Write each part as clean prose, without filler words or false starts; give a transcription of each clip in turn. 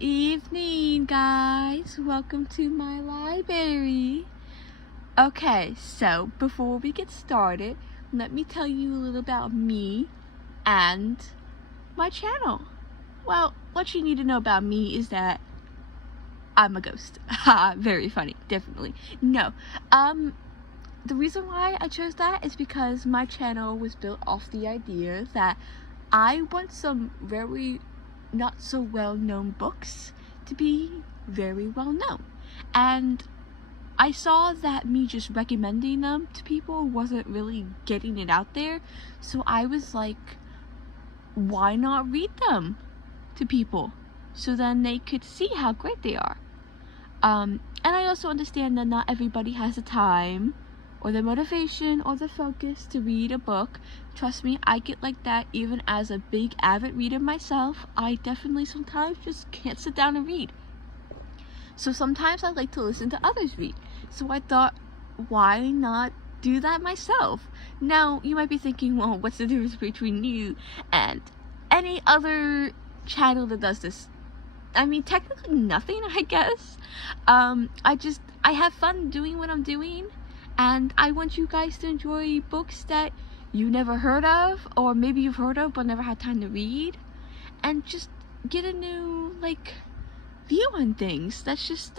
evening, guys. Welcome to my library. Okay, so before we get started, let me tell you a little about me and my channel. Well, what you need to know about me is that I'm a ghost. Ha, very funny, definitely. No, the reason why I chose that is because my channel was built off the idea that I want some very not so well known books to be very well known, and I saw that me just recommending them to people wasn't really getting it out there, so I was like, why not read them to people so then they could see how great they are. And I also understand that not everybody has the time or the motivation or the focus to read a book. Trust me, I get like that even as a big avid reader myself. I definitely sometimes just can't sit down and read. So sometimes I like to listen to others read. So I thought, why not do that myself? Now, you might be thinking, well, what's the difference between you and any other channel that does this? I mean, technically nothing, I guess. I have fun doing what I'm doing, and I want you guys to enjoy books that you never heard of, or maybe you've heard of but never had time to read, and just get a new, view on things. That's just,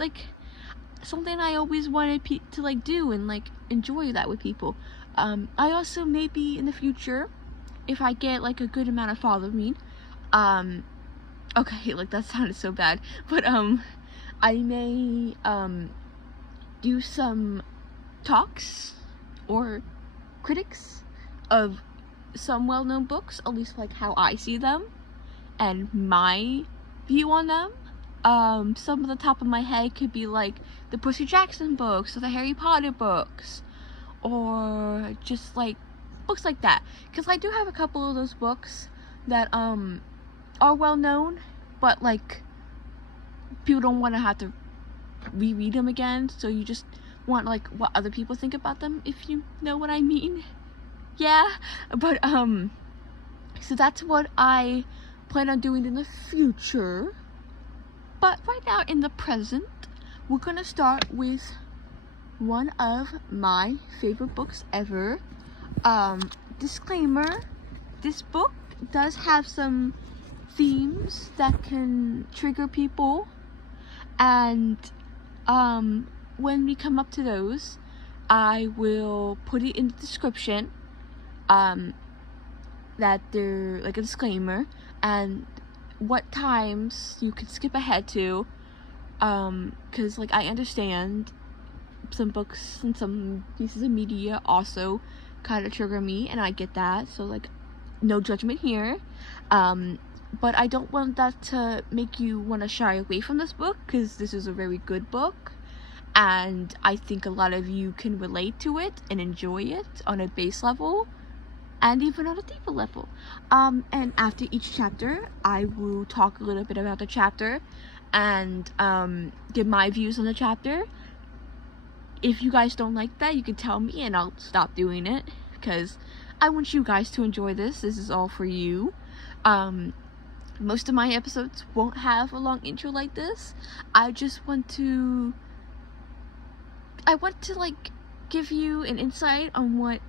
something I always wanted to, do and, enjoy that with people. I also, maybe in the future, if I get, a good amount of following, okay, that sounded so bad, but, I may, do some talks or critics of some well-known books, at least how I see them and my view on them. Some of the top of my head could be the Percy Jackson books or the Harry Potter books, or just books like that, because I do have a couple of those books that are well known, but people don't want to have to reread them again, so you just want what other people think about them, if you know what I mean. Yeah, but so that's what I plan on doing in the future. But right now, in the present, we're gonna start with one of my favorite books ever. Disclaimer, this book does have some themes that can trigger people, and when we come up to those, I will put it in the description, that they're a disclaimer, and what times you could skip ahead to, because I understand some books and some pieces of media also kind of trigger me, and I get that, so no judgment here, but I don't want that to make you want to shy away from this book, because this is a very good book, and I think a lot of you can relate to it and enjoy it on a base level and even on a deeper level. And after each chapter, I will talk a little bit about the chapter and give my views on the chapter. If you guys don't like that, you can tell me and I'll stop doing it, because I want you guys to enjoy this. This is all for you. Most of my episodes won't have a long intro like this. I just want to give you an insight on what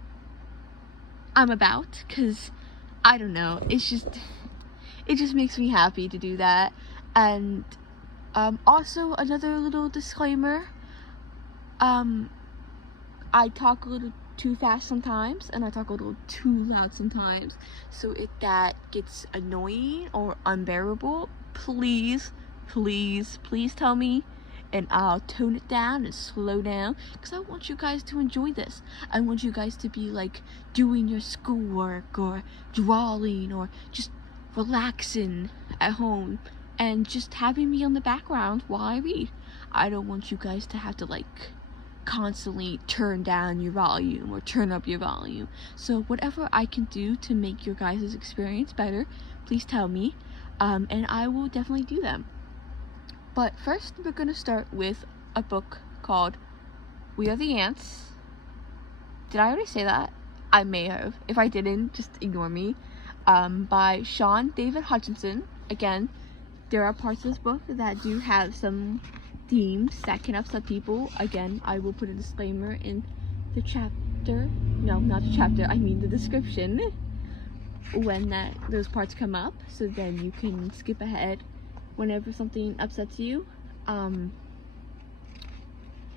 I'm about, because I don't know, it just makes me happy to do that. And also, another little disclaimer, I talk a little too fast sometimes, and I talk a little too loud sometimes, so if that gets annoying or unbearable, please tell me, and I'll tone it down and slow down, because I want you guys to enjoy this. I want you guys to be doing your schoolwork or drawing or just relaxing at home and just having me on the background while I read. I don't want you guys to have to constantly turn down your volume or turn up your volume. So whatever I can do to make your guys' experience better, please tell me, and I will definitely do them. But first, we're gonna start with a book called We Are the Ants. Did I already say that? I may have. If I didn't, just ignore me. By Sean David Hutchinson. Again, there are parts of this book that do have some themes that can upset people. Again, I will put a disclaimer in the chapter. No, not the chapter, I mean the description when those parts come up, so then you can skip ahead whenever something upsets you.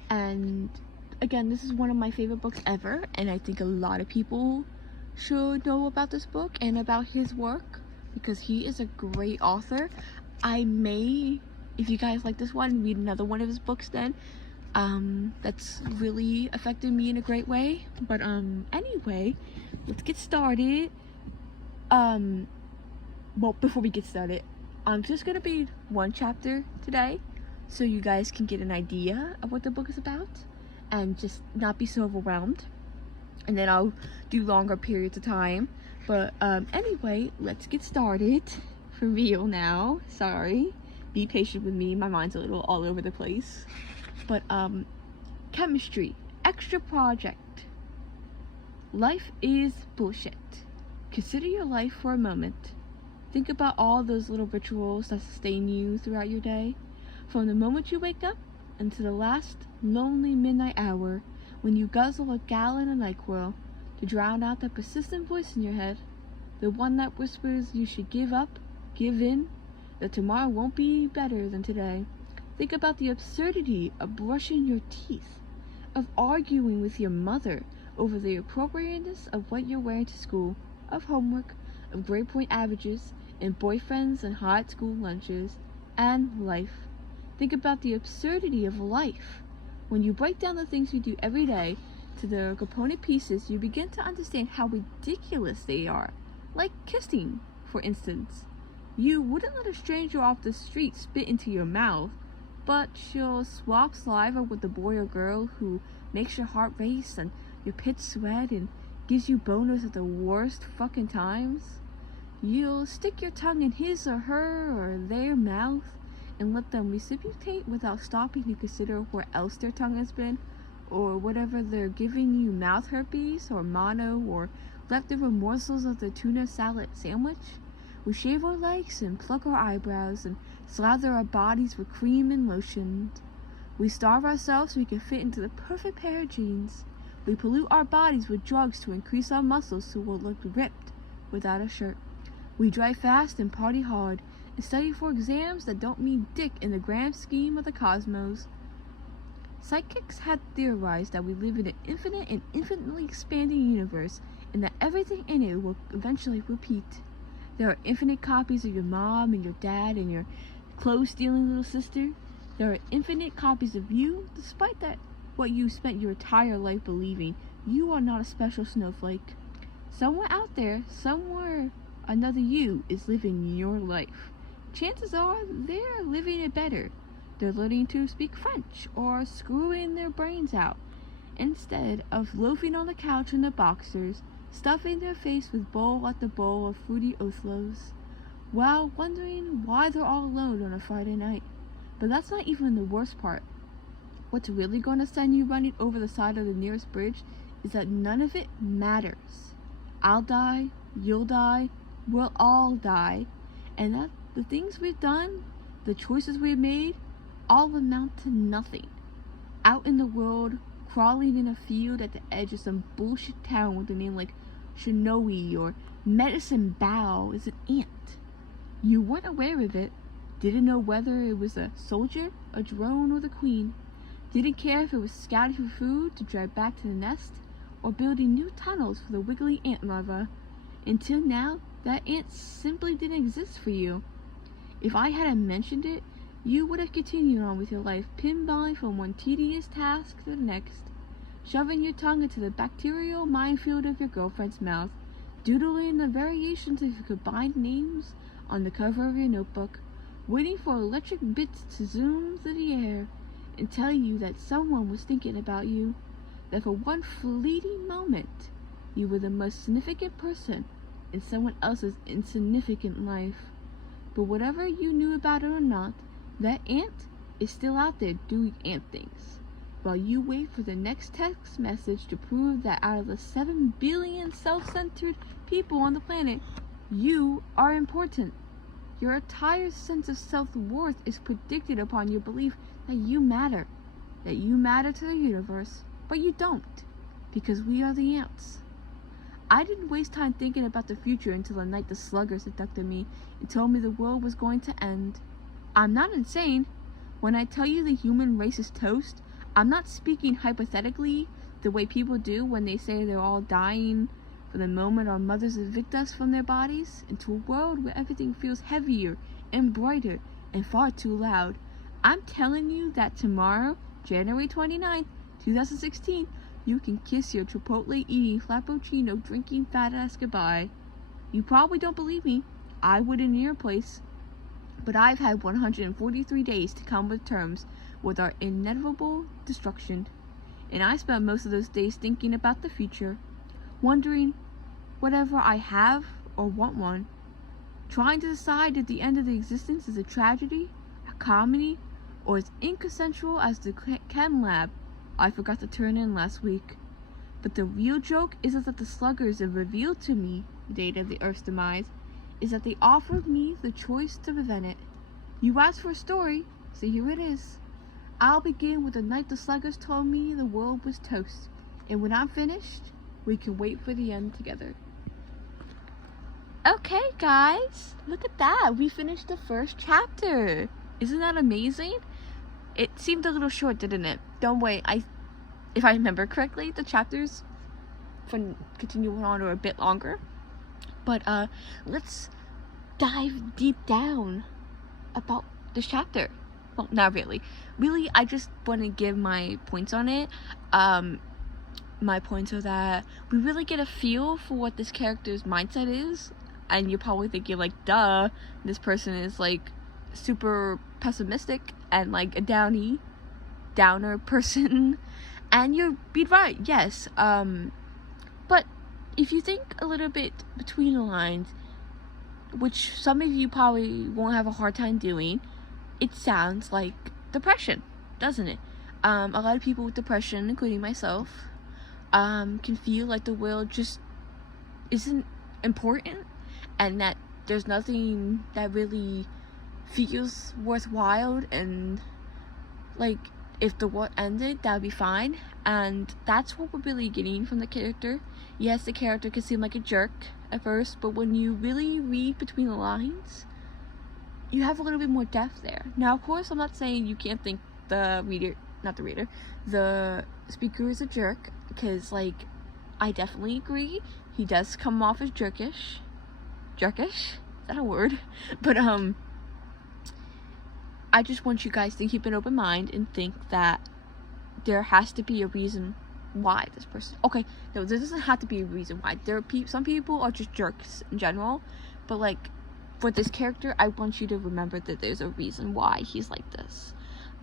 And again, this is one of my favorite books ever, and I think a lot of people should know about this book and about his work because he is a great author. I may, if you guys like this one, read another one of his books then. That's really affected me in a great way. But anyway, let's get started. Well, before we get started, I'm just gonna read one chapter today so you guys can get an idea of what the book is about and just not be so overwhelmed, and then I'll do longer periods of time. But anyway, let's get started for real now. Sorry, be patient with me, my mind's a little all over the place. But chemistry, extra project. Life is bullshit. Consider your life for a moment. Think about all those little rituals that sustain you throughout your day. From the moment you wake up until the last lonely midnight hour when you guzzle a gallon of NyQuil to drown out that persistent voice in your head, the one that whispers you should give up, give in, that tomorrow won't be better than today. Think about the absurdity of brushing your teeth, of arguing with your mother over the appropriateness of what you're wearing to school, of homework, of grade point averages, and boyfriends and hot school lunches, and life. Think about the absurdity of life. When you break down the things we do every day to their component pieces, you begin to understand how ridiculous they are. Like kissing, for instance. You wouldn't let a stranger off the street spit into your mouth, but she'll swap saliva with the boy or girl who makes your heart race and your pits sweat and gives you boners at the worst fucking times. You'll stick your tongue in his or her or their mouth and let them reciprocate without stopping to consider where else their tongue has been, or whatever they're giving you mouth herpes or mono or leftover morsels of the tuna salad sandwich. We shave our legs and pluck our eyebrows and slather our bodies with cream and lotion. We starve ourselves so we can fit into the perfect pair of jeans. We pollute our bodies with drugs to increase our muscles so we'll look ripped without a shirt. We drive fast and party hard and study for exams that don't mean dick in the grand scheme of the cosmos. Psychics had theorized that we live in an infinite and infinitely expanding universe and that everything in it will eventually repeat. There are infinite copies of your mom and your dad and your clothes-stealing little sister. There are infinite copies of you, despite that what you spent your entire life believing. You are not a special snowflake. Somewhere out there, somewhere, another you is living your life. Chances are they're living it better. They're learning to speak French or screwing their brains out instead of loafing on the couch in their boxers, stuffing their face with bowl after bowl of fruity Othlos, while wondering why they're all alone on a Friday night. But that's not even the worst part. What's really going to send you running over the side of the nearest bridge is that none of it matters. I'll die, you'll die, we'll all die, and that the things we've done, the choices we've made, all amount to nothing. Out in the world, crawling in a field at the edge of some bullshit town with a name like Shinoe or Medicine Bow is an ant. You weren't aware of it, didn't know whether it was a soldier, a drone, or the queen. Didn't care if it was scouting for food to drive back to the nest or building new tunnels for the wiggly ant larva. Until now, that ant simply didn't exist for you. If I hadn't mentioned it, you would have continued on with your life, pinballing from one tedious task to the next, shoving your tongue into the bacterial minefield of your girlfriend's mouth, doodling the variations of your combined names on the cover of your notebook, waiting for electric bits to zoom through the air and tell you that someone was thinking about you, that for one fleeting moment, you were the most significant person in someone else's insignificant life. But whatever you knew about it or not, that ant is still out there doing ant things, while you wait for the next text message to prove that out of the 7 billion self-centered people on the planet, you are important. Your entire sense of self-worth is predicted upon your belief that you matter to the universe, but you don't, because we are the ants. I didn't waste time thinking about the future until the night the sluggers abducted me and told me the world was going to end. I'm not insane. When I tell you the human race is toast, I'm not speaking hypothetically the way people do when they say they're all dying for the moment our mothers evict us from their bodies into a world where everything feels heavier and brighter and far too loud. I'm telling you that tomorrow, January 29th, 2016, you can kiss your Chipotle eating, Frappuccino drinking fat ass goodbye. You probably don't believe me. I would in your place. But I've had 143 days to come to terms with our inevitable destruction. And I spent most of those days thinking about the future, wondering whatever I have or want one, trying to decide if the end of the existence is a tragedy, a comedy, or as inconsensual as the chem lab I forgot to turn in last week. But the real joke is that the sluggers have revealed to me, the date of the Earth's demise, is that they offered me the choice to prevent it. You asked for a story, so here it is. I'll begin with the night the sluggers told me the world was toast, and when I'm finished, we can wait for the end together. Okay, guys, look at that. We finished the first chapter. Isn't that amazing? It seemed a little short, didn't it? Don't worry, if I remember correctly, the chapters continue on or a bit longer. But let's dive deep down about this chapter. Well, not really. Really, I just want to give my points on it. My points are that we really get a feel for what this character's mindset is. And you're probably thinking, like, duh, this person is, like, super pessimistic and, like, a downer person. And you're being right, yes. But if you think a little bit between the lines, which some of you probably won't have a hard time doing, it sounds like depression, doesn't it? A lot of people with depression, including myself, can feel like the world just isn't important and that there's nothing that really feels worthwhile, and like if the world ended, that would be fine. And that's what we're really getting from the character. Yes, the character can seem like a jerk at first, but when you really read between the lines, you have a little bit more depth there. Now, of course, I'm not saying you can't think the speaker is a jerk, because, like, I definitely agree. He does come off as jerkish. Jerkish? Is that a word? But, I just want you guys to keep an open mind and think that there has to be a reason why this person... Okay, no, there doesn't have to be a reason why. Some people are just jerks in general, but, like, for this character, I want you to remember that there's a reason why he's like this.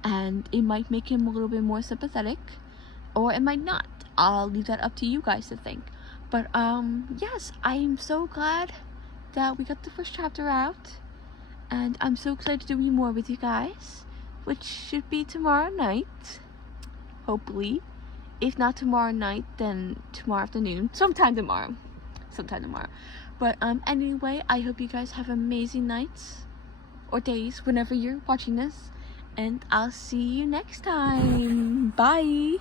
And it might make him a little bit more sympathetic, or it might not. I'll leave that up to you guys to think. But, yes, I am so glad that we got the first chapter out. And I'm so excited to read more with you guys, which should be tomorrow night, hopefully. If not tomorrow night, then tomorrow afternoon. Sometime tomorrow. But anyway, I hope you guys have amazing nights or days whenever you're watching this. And I'll see you next time. Bye.